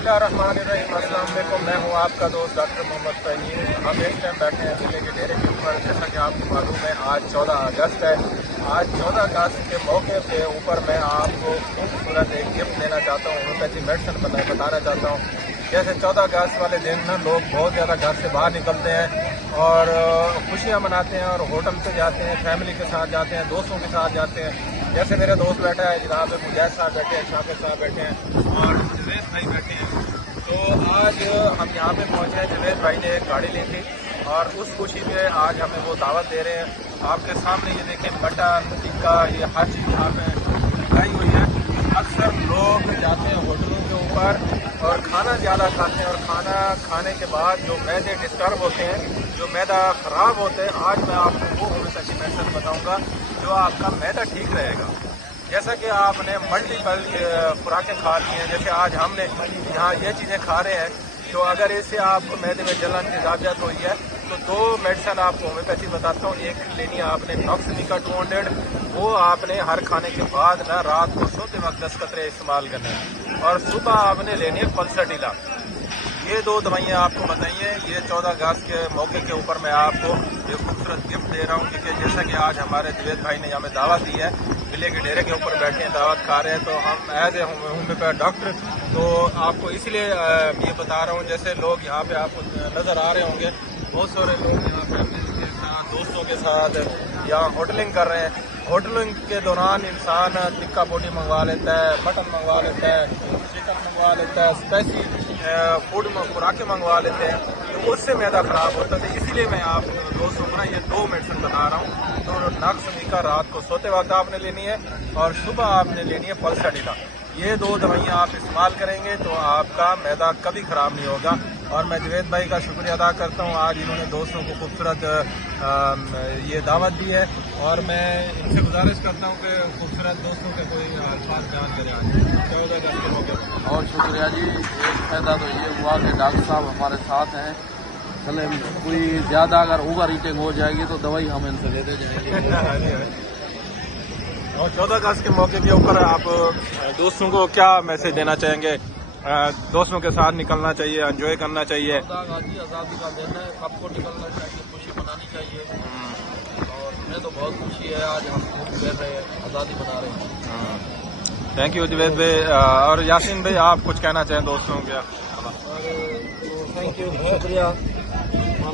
बिस्मिल्लाहिर्रहमानिर्रहीम। अस्सलाम वालेकुम। मैं हूँ आपका दोस्त डॉक्टर मोहम्मद तैयब। हम इस टाइम बैठे हैं जिले के डेरे के ऊपर। जैसा कि आपको मालूम है आज 14 अगस्त है। आज 14 अगस्त के मौके के ऊपर मैं आपको खूबसूरत एक गिफ्ट देना चाहता हूँ, होम्योपैथी मेडिसिन बताना चाहता हूँ। जैसे 14 अगस्त वाले दिन ना लोग बहुत ज़्यादा घर से बाहर निकलते हैं और खुशियाँ मनाते हैं और होटल पे जाते हैं, फैमिली के साथ जाते हैं, दोस्तों के साथ जाते हैं। जैसे मेरे दोस्त बैठा है, जनाब मुजाहिद साहब बैठे हैं, शाकिर साहब बैठे हैं और जवेद भाई बैठे हैं। तो आज हम यहाँ पे पहुँचे हैं। जवेद भाई ने एक गाड़ी ली थी और उस खुशी में आज हमें वो दावत दे रहे हैं। आपके सामने ये देखें, मटन टिक्का, ये हर चीज़ यहाँ पे लगाई हुई है। अक्सर लोग जाते हैं होटलों के ऊपर और खाना ज़्यादा खाते हैं और खाना खाने के बाद जो मैदे डिस्टर्ब होते हैं, जो मैदा ख़राब होते हैं, आज मैं आपको वो होम्योपैथी मेडिसिन बताऊँगा जो आपका मैदा ठीक रहेगा। जैसा कि आपने मल्टीपल खुराकें खा ली हैं, जैसे आज हमने यहाँ ये चीज़ें खा रहे हैं, तो अगर इससे आपको मैदे में जलन तेजाबियत हुई है तो दो मेडिसिन आपको होम्योपैथी बताता हूँ। एक लेनी है आपने नॉक्समिका 200, वो आपने हर खाने के बाद ना रात को सोते वक्त 10 कतरे इस्तेमाल करना है और सुबह आपने लेनी है पल्साडीला। ये दो दवाइयाँ आपको बताइए। ये 14 अगस्त के मौके के ऊपर मैं आपको ये खूबसूरत गिफ्ट दे रहा हूँ, क्योंकि जैसा कि आज हमारे जवेद भाई ने हमें दावत दी है, विले के डेरे के ऊपर बैठे हैं, दावत खा रहे हैं, तो हम एज ए होम्योपैथ डॉक्टर तो आपको इसलिए ये बता रहा हूँ। जैसे लोग यहाँ पे आपको नज़र आ रहे होंगे, बहुत सारे लोग यहाँ फैमिली के साथ, दोस्तों के साथ यहाँ होटलिंग कर रहे हैं। होटलिंग के दौरान इंसान टिक्का बोटी मंगवा लेता है, मटन मंगवा लेता है, चिकन मंगवा लेता है, स्पाइसी फूड खुराकें मंगवा लेते हैं, तो उससे मैदा ख़राब होता है। इसीलिए मैं आप दोस्तों को ना ये दो मेडिसिन बता रहा हूँ। तो नॉक्समिका रात को सोते वक्त आपने लेनी है और सुबह आपने लेनी है पल्साडीला। ये दो दवाइयाँ आप इस्तेमाल करेंगे तो आपका मैदा कभी ख़राब नहीं होगा। और मैं जवेद भाई का शुक्रिया अदा करता हूँ, आज इन्होंने दोस्तों को खूबसूरत ये दावत दी है और मैं इनसे गुजारिश करता हूँ कि खूबसूरत दोस्तों के कोई अल्फाज बयान करें आज 14 अगस्त के मौके पर। बहुत शुक्रिया जी। एक फ़ायदा तो ये हुआ कि डॉक्टर साहब हमारे साथ हैं। चले कोई ज़्यादा अगर ओवर ईटिंग हो जाएगी तो दवाई हम इनसे लेते जाएंगे। और 14 अगस्त के मौके के ऊपर आप दोस्तों को क्या मैसेज देना चाहेंगे? दोस्तों के साथ निकलना चाहिए, एंजॉय करना चाहिए। आज़ादी का दिन है, सबको निकलना चाहिए, खुशी मनानी चाहिए। और हमें तो बहुत खुशी है, आज हम खूब कर रहे हैं, आज़ादी मना रहे हैं। थैंक यू जवेद भाई। और यासीन भाई, आप कुछ कहना चाहें दोस्तों के? थैंक यू, शुक्रिया।